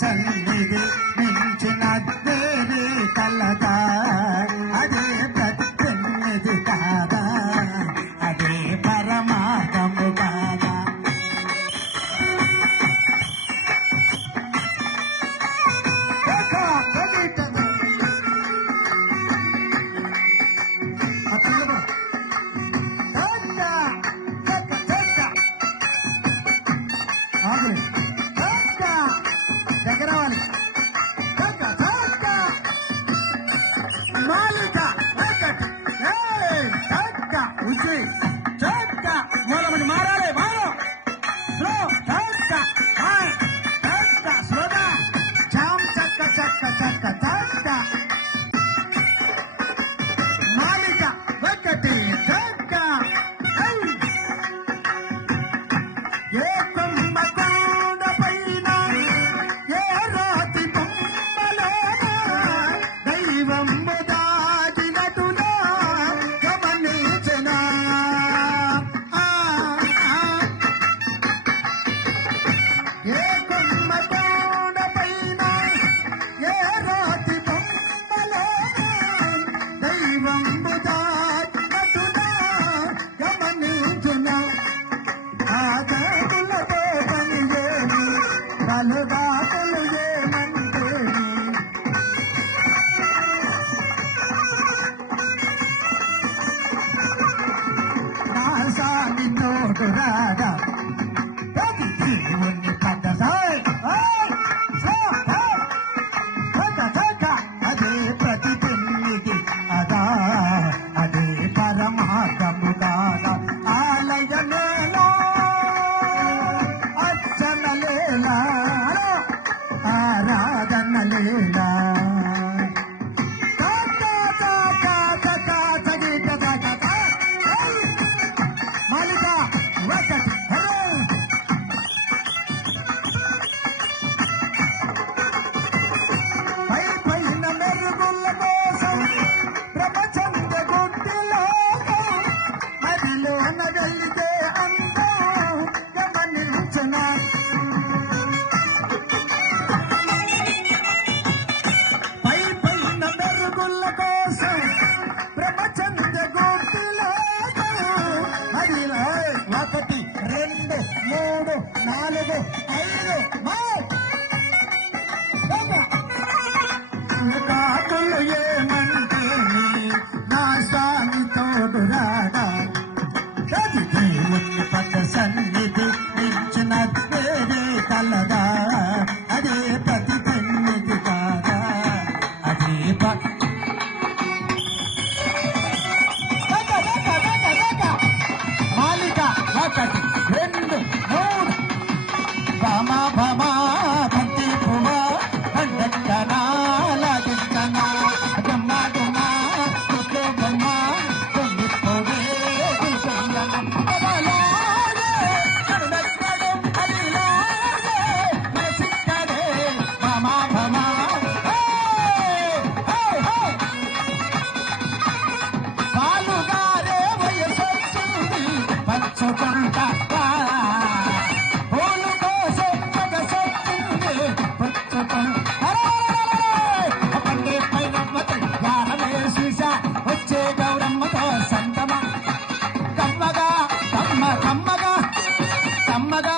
సన్నిధి మించిన దేవి కలదా అదే ప్రతినిధి కాదా అదే పరమార్థము కాదా దగ్గరవాలి మాలిక ఉచి మూలమని మారాలి మారు స్లో స్లోగా చామ్ చక్క చక్క చక్క చక్క మాలిక ఒకటి చక్క ఏ కొమ్మ కొండ పైన ఏ రాతి బొమ్మలో దైవం దాగినటునా గమనించనా ఏ కొమ్మ కొండ పైన ఏ రాతి బొమ్మలో దైవం దాగినటునా గమనించనా ఆదకులతో పనిచేని బలుదాకులు ఏమంటేని నా సాని తోడు రాగా ప్రతి దేవుని కథ అదే ప్రతినిధి అదా అదే పరమార్థము కాదా ఆలయమేలో అర్చన లేలా ఆరాధన లేలా మాలిక ఒకటి పైన మెరుగుల కోసం ప్రపంచంత గుడ్డిలో మదిలోన వెలిగే అందం గమనించన పైన మెరుగుల కోసం ప్రపంచంత గుడ్డిలో మదిలో 1 2 3 4 5 కాకులు ఏమంటేని నా స్వామి తోడు రాగా దేవుని పద సన్నిధి మించిన దేవి కలదా అదే ప్రతినిధి కాదా అదే మాలిక 1 2 3 భమా భమా భక్తి పుమా పండక్కనాల దిక్కనా గమ్మ గమ్మ కుట్టు గమ్మ కొంగి పోవే దిశయ్యన బలాగే కడక్కడు అదిలాగే మనసిక్కడే భమా భమా పాలుగారే వయసొచ్చింది పంచుకుంటా పూలు కోసం పగసొచ్చింది పండే పైన యానమే చూసా వచ్చే గౌరమ్మతో సంతమ కమ్మగా కమ్మగా కమ్మగా